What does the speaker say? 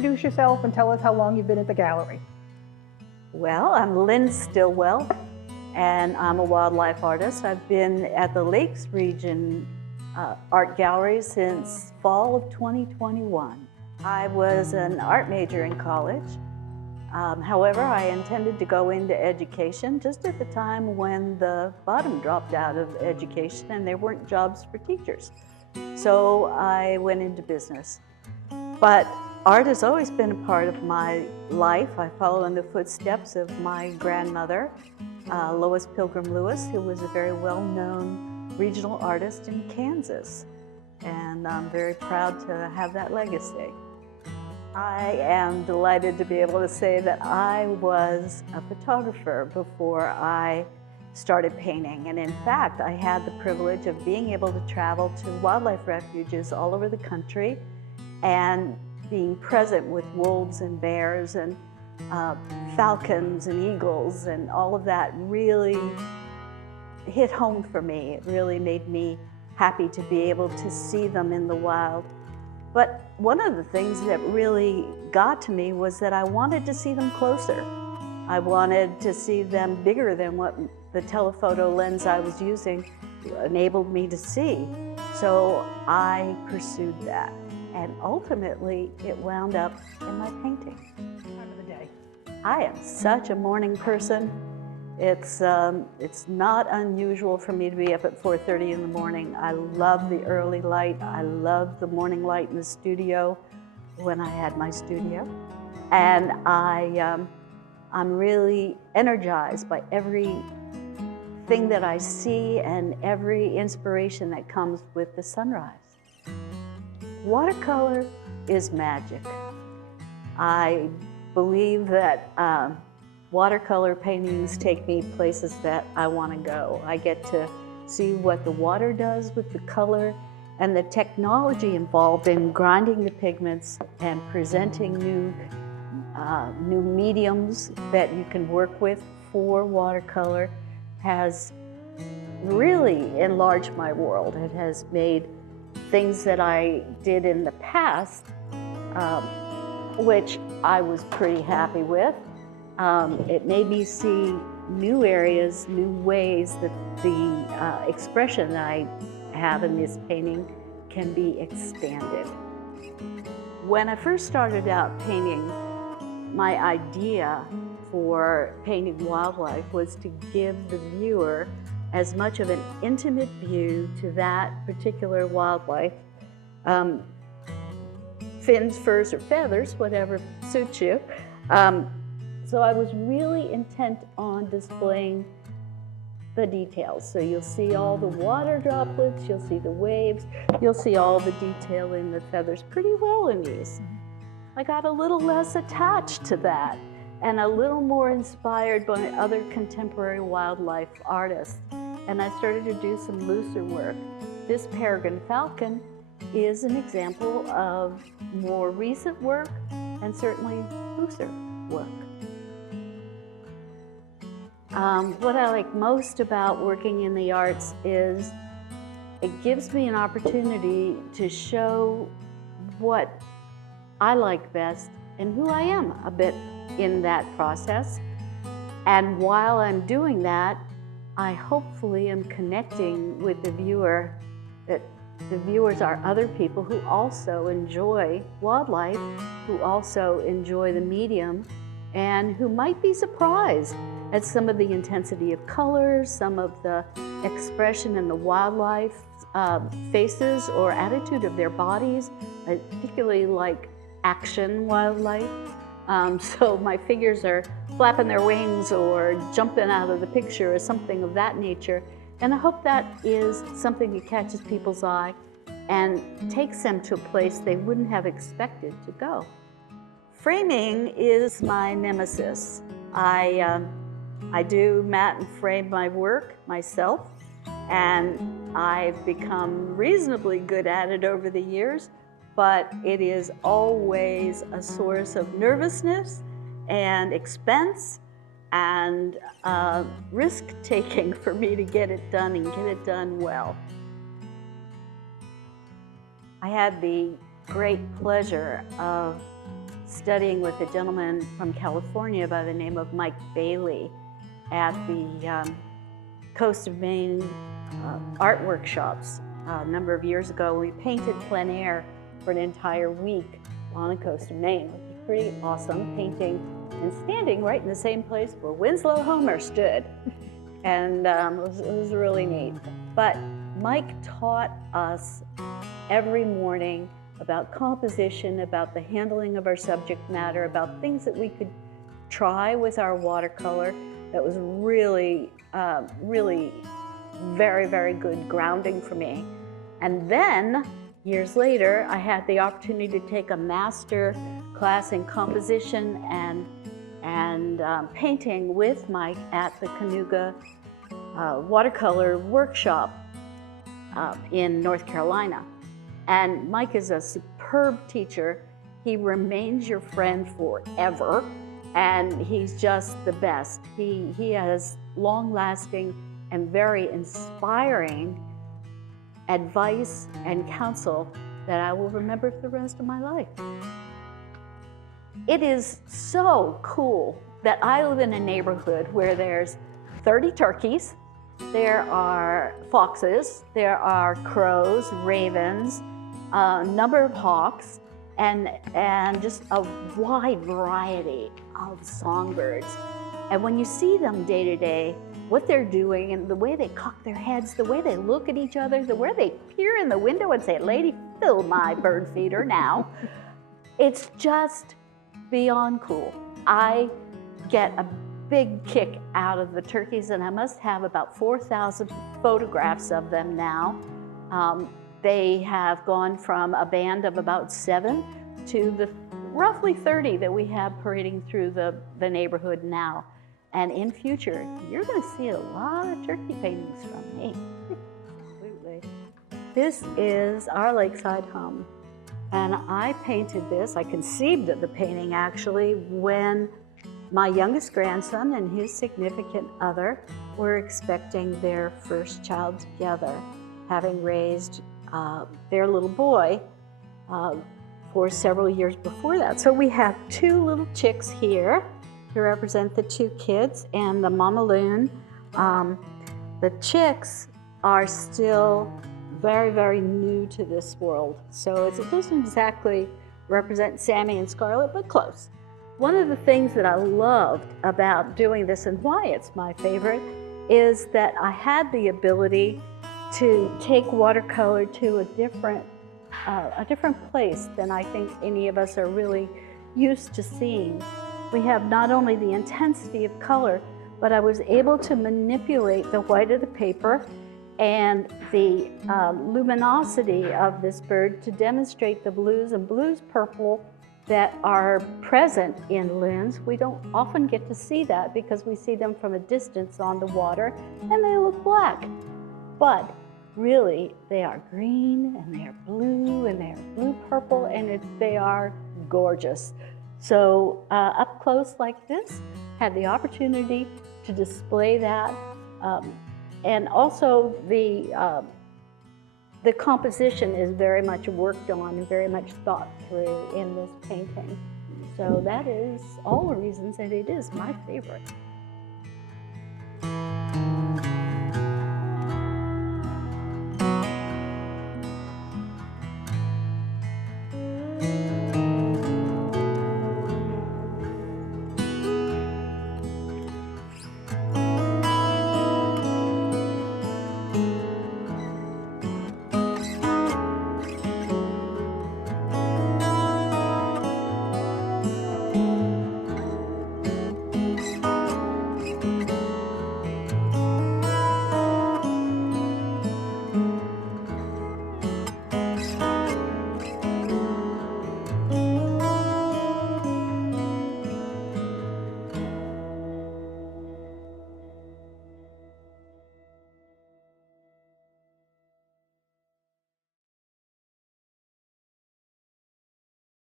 introduce yourself and tell us how long you've been at the gallery? Well, I'm Linn Stilwell, and I'm a wildlife artist. I've been at the Lakes Region Art Gallery since fall of 2021. I was an art major in college. However, I intended to go into education just at the time when the bottom dropped out of education and there weren't jobs for teachers. So I went into business. But art has always been a part of my life. I follow in the footsteps of my grandmother, Lois Pilgrim Lewis, who was a very well-known regional artist in Kansas. And I'm very proud to have that legacy. I am delighted to be able to say that I was a photographer before I started painting. And in fact, I had the privilege of being able to travel to wildlife refuges all over the country and being present with wolves and bears and falcons and eagles, and all of that really hit home for me. It really made me happy to be able to see them in the wild. But one of the things that really got to me was that I wanted to see them closer. I wanted to see them bigger than what the telephoto lens I was using enabled me to see. So I pursued that. And ultimately, it wound up in my painting. Time of the day. I am such a morning person. It's not unusual for me to be up at 4:30 in the morning. I love the early light. I love the morning light in the studio when I had my studio. And I'm really energized by everything that I see and every inspiration that comes with the sunrise. Watercolor is magic. I believe that watercolor paintings take me places that I want to go. I get to see what the water does with the color and the technology involved in grinding the pigments and presenting new mediums that you can work with for watercolor has really enlarged my world. It has made things that I did in the past, which I was pretty happy with. It made me see new areas, new ways that the expression that I have in this painting can be expanded. When I first started out painting, my idea for painting wildlife was to give the viewer as much of an intimate view to that particular wildlife. Fins, furs, or feathers, whatever suits you. So I was really intent on displaying the details. So you'll see all the water droplets, you'll see the waves, you'll see all the detail in the feathers pretty well in these. I got a little less attached to that and a little more inspired by other contemporary wildlife artists. And I started to do some looser work. This peregrine falcon is an example of more recent work and certainly looser work. What I like most about working in the arts is it gives me an opportunity to show what I like best and who I am a bit in that process. And while I'm doing that, I hopefully am connecting with the viewer, that the viewers are other people who also enjoy wildlife, who also enjoy the medium, and who might be surprised at some of the intensity of colors, some of the expression in the wildlife faces or attitude of their bodies. I particularly like action wildlife. So my figures are flapping their wings or jumping out of the picture or something of that nature. And I hope that is something that catches people's eye and takes them to a place they wouldn't have expected to go. Framing is my nemesis. I do mat and frame my work myself, and I've become reasonably good at it over the years, but it is always a source of nervousness and expense and risk-taking for me to get it done and get it done well. I had the great pleasure of studying with a gentleman from California by the name of Mike Bailey at the Coast of Maine art workshops a number of years ago. We painted plein air for an entire week on the coast of Maine, which was pretty awesome, painting and standing right in the same place where Winslow Homer stood. And it was really neat. But Mike taught us every morning about composition, about the handling of our subject matter, about things that we could try with our watercolor. That was really, really very, very good grounding for me. And then, years later, I had the opportunity to take a master class in composition and painting with Mike at the Cayuga watercolor workshop in North Carolina. And Mike is a superb teacher. He remains your friend forever, and he's just the best. He has long-lasting and very inspiring advice and counsel that I will remember for the rest of my life. It is so cool that I live in a neighborhood where there's 30 turkeys, there are foxes, there are crows, ravens, a number of hawks, and just a wide variety of songbirds. And when you see them day to day, what they're doing and the way they cock their heads, the way they look at each other, the way they peer in the window and say, "Lady, fill my bird feeder now." It's just beyond cool. I get a big kick out of the turkeys, and I must have about 4,000 photographs of them now. They have gone from a band of about 7 to the roughly 30 that we have parading through the neighborhood now. And in future, you're going to see a lot of turkey paintings from me. Absolutely. This is our lakeside home. And I painted this, I conceived of the painting actually, when my youngest grandson and his significant other were expecting their first child together, having raised their little boy for several years before that. So we have 2 little chicks here to represent the 2 kids and the mama loon. The chicks are still very, very new to this world. So it doesn't exactly represent Sammy and Scarlett, but close. One of the things that I loved about doing this and why it's my favorite is that I had the ability to take watercolor to a different place than I think any of us are really used to seeing. We have not only the intensity of color, but I was able to manipulate the white of the paper and the luminosity of this bird to demonstrate the blues and blues purple that are present in Linn's. We don't often get to see that because we see them from a distance on the water and they look black. But really, they are green and they are blue and they are blue purple, and they are gorgeous. So up close like this, had the opportunity to display that. And also the composition is very much worked on and very much thought through in this painting. So that is all the reasons that it is my favorite.